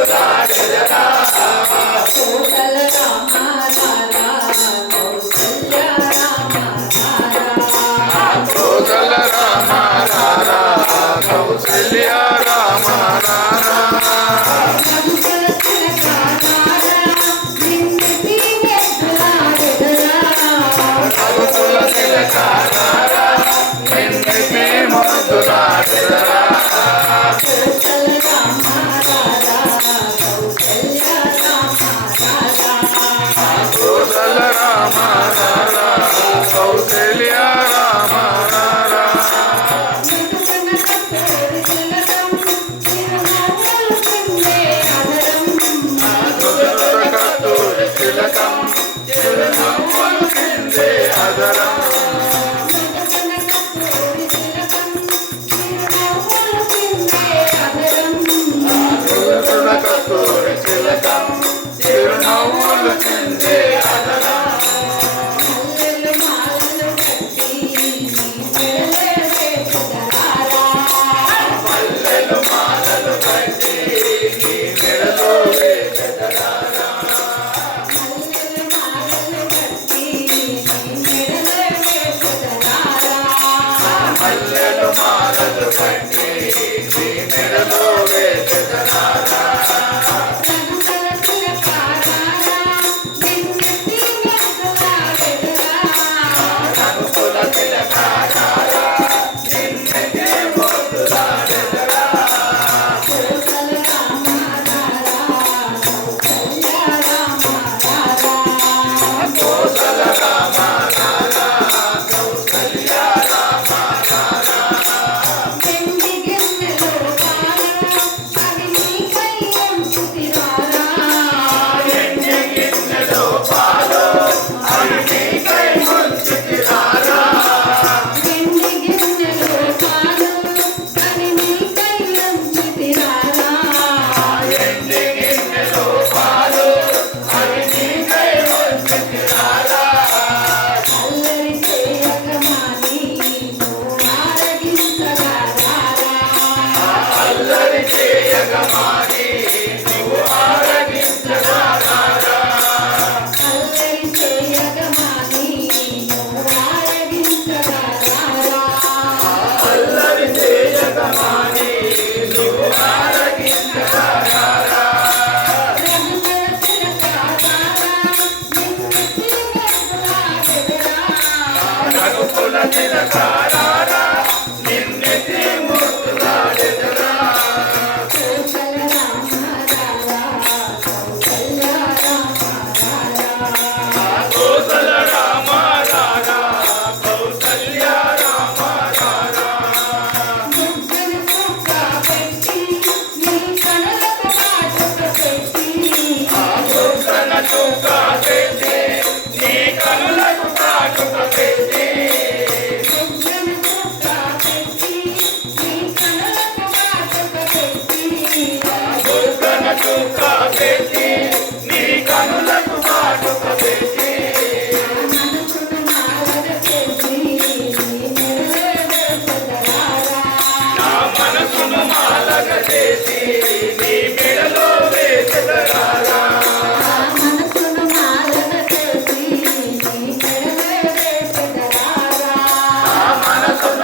ముద్దులాడెదరా కోసల రామ రారా కౌసల్య రామ రారా కోసల రామ రారా కౌసల్య రామ రారా రఘుకుల తిలక రారా నిన్నెపి ముద్దులాడెదరా కోసల రామ రారా కౌసల్య రామ రారా కస్తూరి తిలకం చిరునవ్వులు చిందే అదరం కస్తూరి తిలకం చిరునవ్వులు చిందే అదరం మల్లెలు మాలలు కట్టి నీ మెడలో వేసెదరారా మల్లెలు మాలలు కట్టి నీ మెడలో వేసెదరారా రఘుకుల తిలక రారా నిన్నెపి ముద్దులాడెదరా కోసల రామ రారా కౌసల్య రామ రారా ఎన్ని గిన్నెలో పాలు అవి నీకై ముంచితిరారా ఎన్ని గిన్నెలో పాలు అవి నీకై ముంచితిరారా అల్లరి చేయగమాని నువ్వు ఆరగించరారా అల్లరి చేయగమాని నువ్వు ఆరగించరారా రఘుకుల తిలక రారా నిన్నెపి ముద్దులాడెదరా కోసల రామ రారా కౌసల్య రామ రారా దుర్గన చుక్క పెట్టి నీ కనులకు కాటుక పెట్టి దుర్గన చుక్క పెట్టి